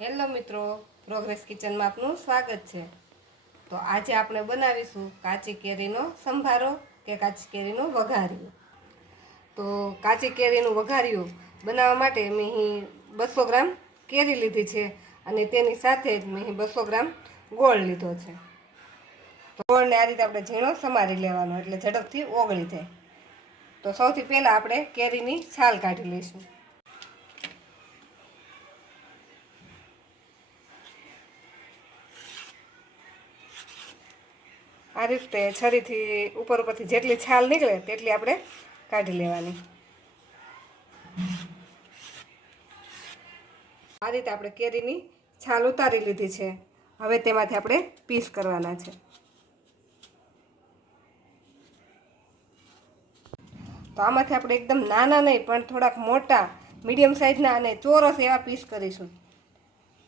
Hello મિત્રો, progress કિચનમાં આપનું સ્વાગત છે। તો આજે આપણે બનાવીશું કાચી કેરીનો સંભારો કે કાચી કેરીનું વઘારિયું। તો કાચી કેરીનું વઘારિયું બનાવવા માટે મેં અહીં 200 ગ્રામ કેરી લીધી છે અને તેની સાથે જ મેં 200 ગ્રામ ગોળ લીધો છે। તો ગોળને આ રીતે આપણે ઝીણો સમારી લેવાનો એટલે ઝડપથી ઓગળી જાય। તો સૌથી પહેલાં આપણે કેરીની છાલ કાઢી લઈશું। આ રીતે છરીથી ઉપરથી જેટલી છાલ નીકળે તેટલી આપણે કાઢી લેવાની। આ રીતે આપણે કેરીની છાલ ઉતારી લીધી છે। હવે તેમાંથી આપણે પીસ કરવાના છે। તો આમાંથી આપણે એકદમ નાના નહીં પણ થોડાક મોટા મીડિયમ સાઇઝના અને ચોરસ એવા પીસ કરીશું।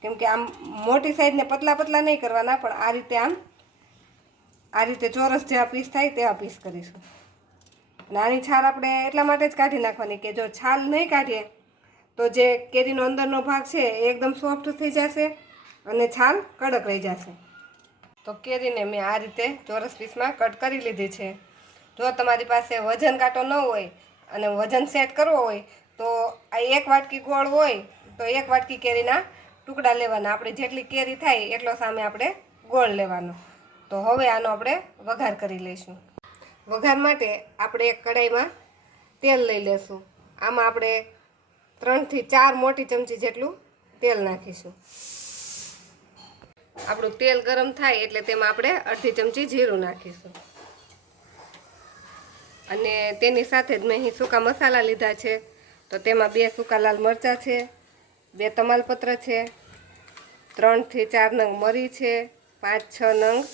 કેમ કે આમ મોટી સાઇઝને પતલા પતલા નહીં કરવાના, પણ આ રીતે ચોરસ જેવા પીસ થાય તેવા પીસ કરીશું। નાની છાલ આપણે એટલા માટે જ કાઢી નાખવાની કે જો છાલ નહીં કાઢીએ તો જે કેરીનો અંદરનો ભાગ છે એ એકદમ સોફ્ટ થઈ જશે અને છાલ કડક રહી જશે। તો કેરીને મેં આ રીતે ચોરસ પીસમાં કટ કરી લીધી છે। જો તમારી પાસે વજન કાંટો ન હોય અને વજન સેટ કરવો હોય તો આ 1 વાટકી ગોળ હોય તો 1 વાટકી કેરીના ટુકડા લેવાના। આપણે જેટલી કેરી થાય એટલો સામે આપણે ગોળ લેવાનો। તો હવે આનો આપણે વઘાર કરી લઈશું। વઘાર માટે આપણે એક કઢાઈમાં તેલ લઈ લેશું। આમાં આપણે 3 થી 4 મોટી ચમચી જેટલું તેલ નાખીશું। આપણું તેલ ગરમ થાય એટલે તેમાં આપણે અડધી ચમચી જીરું નાખીશું અને તેની સાથે જ મેં અહીં સૂકા મસાલા લીધા છે। તો તેમાં 2 સૂકા લાલ મરચાં છે, 2 તમાલપત્ર છે, 3 થી 4 નંગ મરી છે, 5-6 નંગ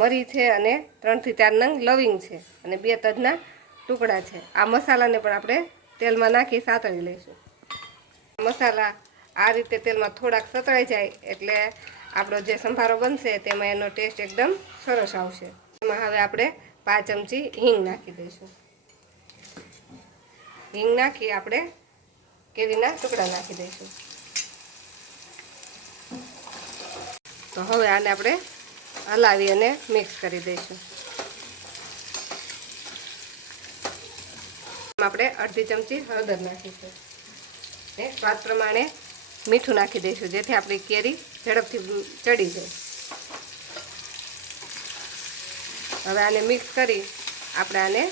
મરી છે અને 3 થી 4 નંગ લવિંગ છે અને 2 તજના ટુકડા છે। આ મસાલાને પણ આપણે તેલમાં નાખી સાતળી લઈશું। મસાલા આ રીતે તેલમાં થોડાક સતળાઈ જાય એટલે આપણો જે સંભારો બનશે તેમાં એનો ટેસ્ટ એકદમ સરસ આવશે। એમાં હવે આપણે 5 ચમચી હિંગ નાખી દઈશું। હિંગ નાખી આપણે કેરીના ટુકડા નાખી દઈશું। તો હવે આને આપણે હલાવી અને મિક્સ કરી દઈશું। આપણે અડધી ચમચી હળદર નાખીશું ને સ્વાદ પ્રમાણે મીઠું નાખી દઈશું જેથી આપણી કેરી ઝડપથી ચડી જાય। હવે આને મિક્સ કરી આપણે આને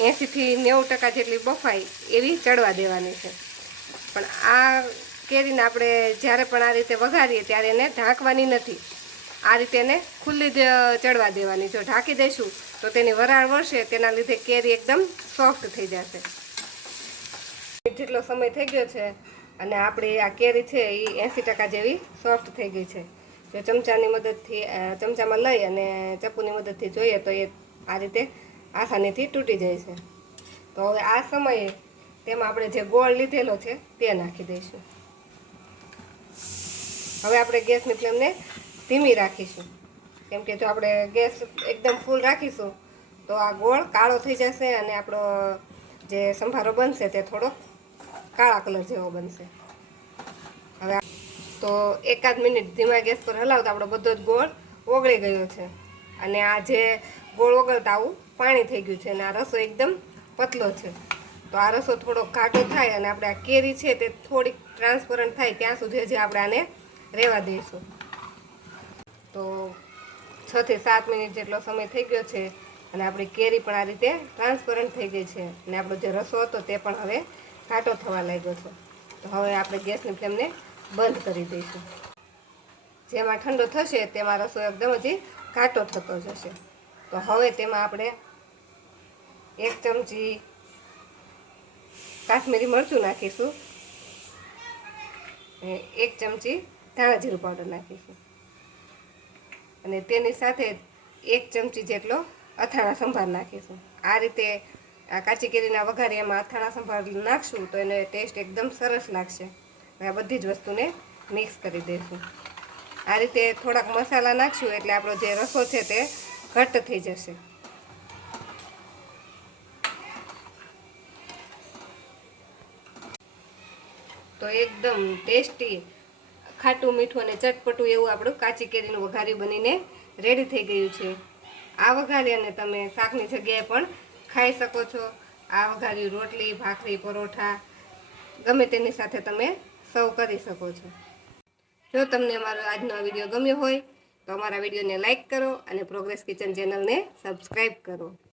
80 થી 90% જેટલી બફાઈ એવી ચડવા દેવાની છે। પણ આ કેરીને આપણે જ્યારે પણ આ રીતે વઘારીએ ત્યારે એને ઢાંકવાની નથી, આ રીતે એને ખુલ્લી જ ચડવા દેવાની। જો ઢાંકી દઈશું તો તેની વરાળ વળશે, તેના લીધે કેરી એકદમ સોફ્ટ થઈ જશે। જેટલો સમય થઈ ગયો છે અને આપણી આ કેરી છે એ 80% જેવી સોફ્ટ થઈ ગઈ છે। જો ચમચાની મદદથી ચમચામાં લઈ અને ચપ્પુની મદદથી જોઈએ તો એ આ રીતે આસાનીથી તૂટી જાય છે। તો હવે આ સમયે તેમાં આપણે જે ગોળ લીધેલો છે તે નાખી દઈશું। હવે આપણે ગેસની ફ્લેમને ધીમી રાખીશું, કેમ કે જો આપણે ગેસ એકદમ ફૂલ રાખીશું તો આ ગોળ કાળો થઈ જશે અને આપણો જે સંભારો બનશે તે થોડો કાળા કલર જેવો બનશે। હવે તો 1 મિનિટ ધીમા ગેસ પર હલાવતા આપણો બધો જ ગોળ ઓગળી ગયો છે અને આ જે ગોળ ઓગળતા આવું પાણી થઈ ગયું છે અને આ રસો એકદમ પતલો છે। તો આ રસો થોડો ઘાટો થાય અને આપણે આ કેરી છે તે થોડીક ટ્રાન્સપરન્ટ થાય ત્યાં સુધી હજી આપણે આને રહેવા દઈશું। તો 6 થી 7 મિનિટ જેટલો સમય થઈ ગયો છે અને આપણી કેરી પણ આ રીતે ટ્રાન્સપરન્ટ થઈ ગઈ છે અને આપણો જે રસો હતો તે પણ હવે ઘાટો થવા લાગ્યો છે। તો હવે આપણે ગેસની ફ્લેમને બંધ કરી દઈશું। જેમાં ઠંડો થશે તેમાં રસો એકદમ હજી ઘાટો થતો જશે। તો હવે તેમાં આપણે 1 ચમચી કાશ્મીરી મરચું નાખીશું અને 1 ચમચી ધાણા જીરું પાવડર નાખીશું અને તેની સાથે 1 ચમચી જેટલો અથાણા સંભાર નાખીશું। આ રીતે આ કાચી કેરીના વઘારિયામાં અથાણા સંભાર નાખશું તો એનો ટેસ્ટ એકદમ સરસ લાગશે। હવે આ બધી જ વસ્તુને મિક્સ કરી દઈશું। આ રીતે થોડાક મસાલા નાખશું એટલે આપણો જે રસો છે તે ઘટ્ટ થઈ જશે। તો એકદમ ટેસ્ટી ખાટું મીઠું અને ચટપટું એવું આપણું કાચી કેરીનું વઘાર્યું બનીને રેડી થઈ ગયું છે. આ વઘારીને તમે શાકની જગ્યાએ પણ ખાઈ શકો છો. આ વઘાર્યું રોટલી, ભાખરી, પરોઠા ગમે તેની સાથે તમે સર્વ કરી શકો છો. જો તમને અમારો આજનો વિડીયો ગમ્યો હોય તો અમારા વિડીયોને લાઈક કરો અને પ્રોગ્રેસ કિચન ચેનલને સબસ્ક્રાઈબ કરો.